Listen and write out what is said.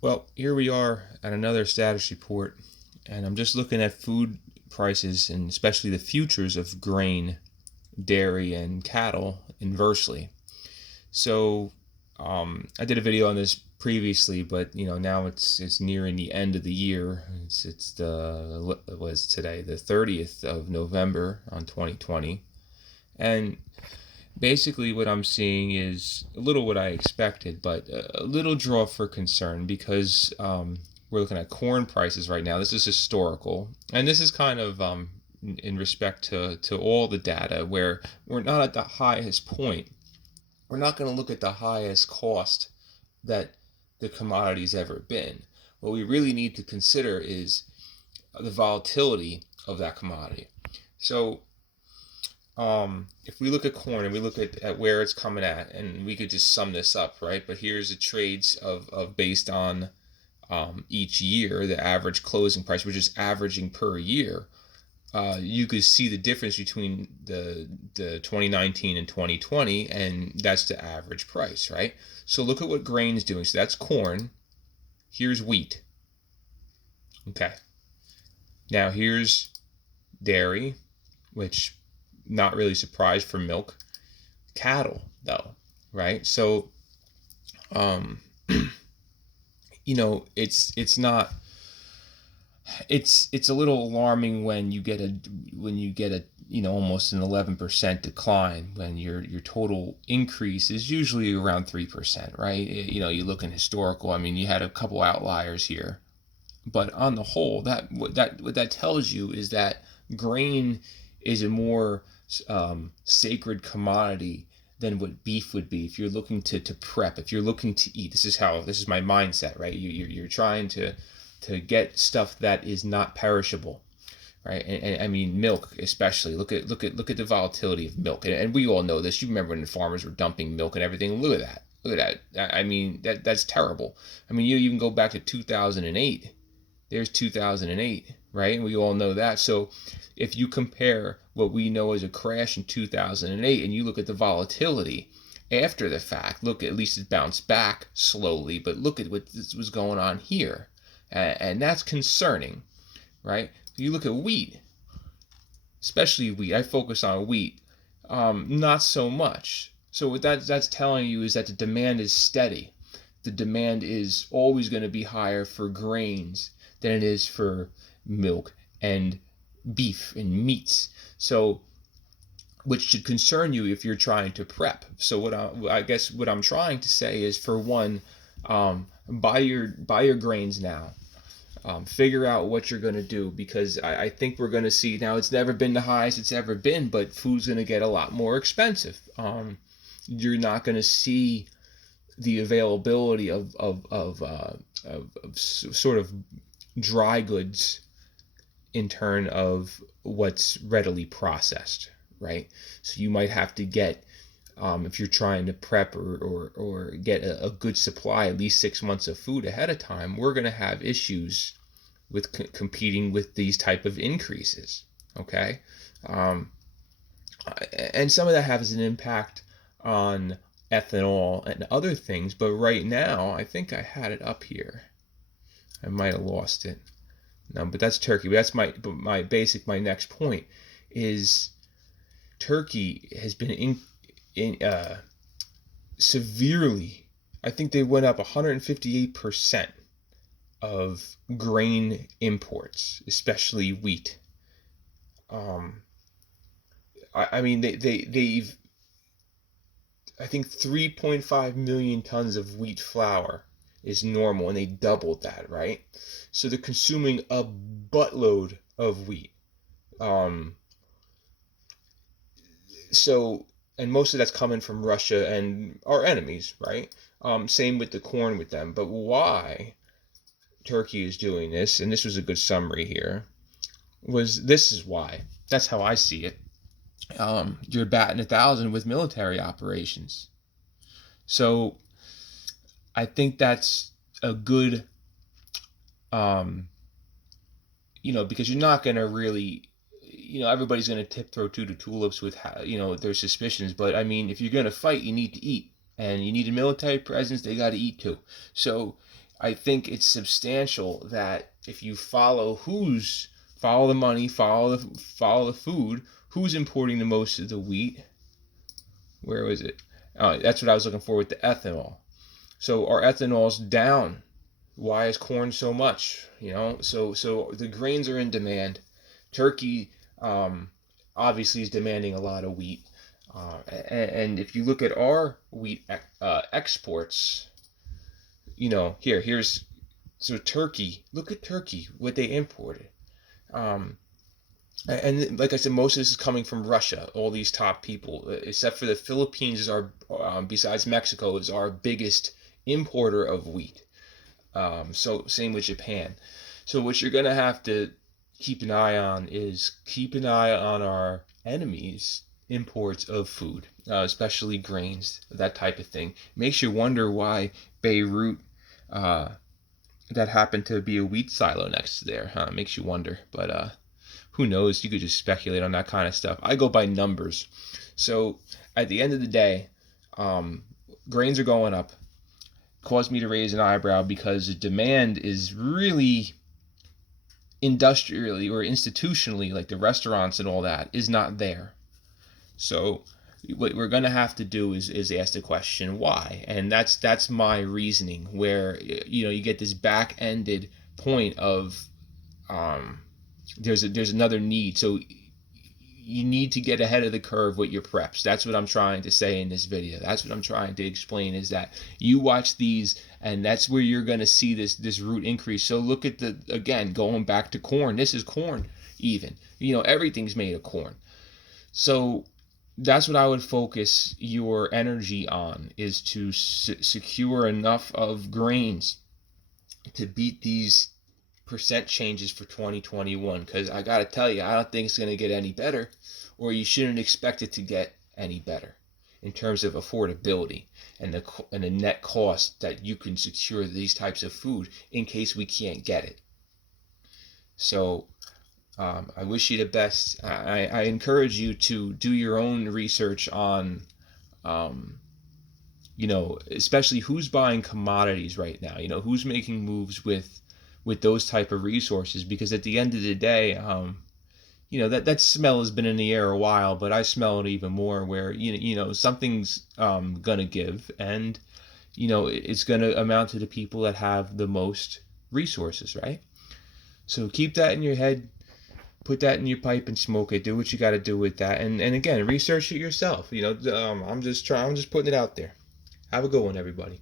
Well, here we are at another status report, and I'm just looking at food prices and especially the futures of grain, dairy, and cattle inversely. So, I did a video on this previously, but now it's nearing the end of the year. It's the what was today, the 30th of November on 2020, and basically what I'm seeing is a little what I expected, but a little draw for concern because we're looking at corn prices right now. This is historical, and this is kind of in respect to all the data where we're not at the highest point. We're not going to look at the highest cost that the commodity's ever been. What we really need to consider is the volatility of that commodity. So if we look at corn and we look at where it's coming at, and we could just sum this up, right? But here's the trades of based on each year, the average closing price, which is averaging per year. You could see the difference between the 2019 and 2020, and that's the average price, right? So look at what grain is doing. So that's corn. Here's wheat. Okay. Now here's dairy, which not really surprised for milk. Cattle, though, right? So, um, it's not. It's a little alarming when you get a almost an 11% decline when your total increase is usually around 3%, right? You look in historical. I mean, you had a couple outliers here, but on the whole, what that tells you is that grain is a more sacred commodity than what beef would be if you're looking to prep, if you're looking to eat. This is my mindset, right? You're trying to get stuff that is not perishable, right? And I mean milk especially. Look at the volatility of milk, and we all know this. You remember when the farmers were dumping milk and everything. Look at that. Look at that. I mean that's terrible. I mean, you even go back to 2008. There's 2008, right? And we all know that. So if you compare what we know as a crash in 2008 and you look at the volatility after the fact, look, at least it bounced back slowly, but look at what was going on here. And that's concerning, right? You look at wheat, especially wheat. I focus on wheat, not so much. So what that's telling you is that the demand is steady. The demand is always going to be higher for grains than it is for milk and beef and meats. So, which should concern you if you're trying to prep. So, I guess what I'm trying to say is, for one, buy your grains now. Figure out what you're going to do, because I think we're going to see now. It's never been the highest it's ever been, but food's going to get a lot more expensive. You're not going to see the availability of sort of dry goods in turn of what's readily processed, right? So you might have to get, if you're trying to prep or get a good supply, at least 6 months of food ahead of time, we're going to have issues with competing with these type of increases, okay? Um, and some of that has an impact on ethanol and other things, but right now, I think I had it up here. I might have lost it. No, but that's Turkey. But that's my next point is Turkey has been in severely. I think they went up 158% of grain imports, especially wheat. Um, I mean they've, I think 3.5 million tons of wheat flour is normal, and they doubled that, right? So they're consuming a buttload of wheat. Um, so, and most of that's coming from Russia and our enemies, right? Same with the corn with them. But why Turkey is doing this, and this was a good summary here, was this is why. That's how I see it. You're batting 1,000 with military operations. So I think that's a good, um, because you're not going to really, everybody's going to tiptoe to the tulips with, their suspicions. But I mean, if you're going to fight, you need to eat. And you need a military presence, they got to eat too. So I think it's substantial that if you follow the money, follow the food, who's importing the most of the wheat? Where was it? That's what I was looking for with the ethanol. So our ethanol's down. Why is corn so much? So the grains are in demand. Turkey obviously is demanding a lot of wheat. And if you look at our wheat exports, here's so Turkey. Look at Turkey, what they imported. Um, and like I said, most of this is coming from Russia. All these top people, except for the Philippines, is our besides Mexico, is our biggest importer of wheat. So same with Japan. So what you're gonna have to keep an eye on is keep an eye on our enemies' imports of food, especially grains, that type of thing. Makes you wonder why Beirut, uh, that happened to be a wheat silo next to there. Huh? Makes you wonder, but who knows? You could just speculate on that kind of stuff. I go by numbers. So at the end of the day, grains are going up. Caused me to raise an eyebrow because the demand is really industrially or institutionally, like the restaurants and all that, is not there. So what we're going to have to do is ask the question why, and that's my reasoning. Where you get this back-ended point of there's another need. So you need to get ahead of the curve with your preps. That's what I'm trying to say in this video. That's what I'm trying to explain, is that you watch these and that's where you're going to see this root increase. So look at again, going back to corn. This is corn even. Everything's made of corn. So that's what I would focus your energy on, is to secure enough of grains to beat these percent changes for 2021, because I gotta tell you, I don't think it's going to get any better, or you shouldn't expect it to get any better in terms of affordability and the net cost that you can secure these types of food in case we can't get it. So I wish you the best. I encourage you to do your own research on especially who's buying commodities right now, who's making moves with those type of resources, because at the end of the day, that smell has been in the air a while, but I smell it even more where, something's gonna give, and, it's gonna amount to the people that have the most resources, right? So keep that in your head, put that in your pipe and smoke it, do what you gotta do with that, and again, research it yourself. I'm just putting it out there. Have a good one, everybody.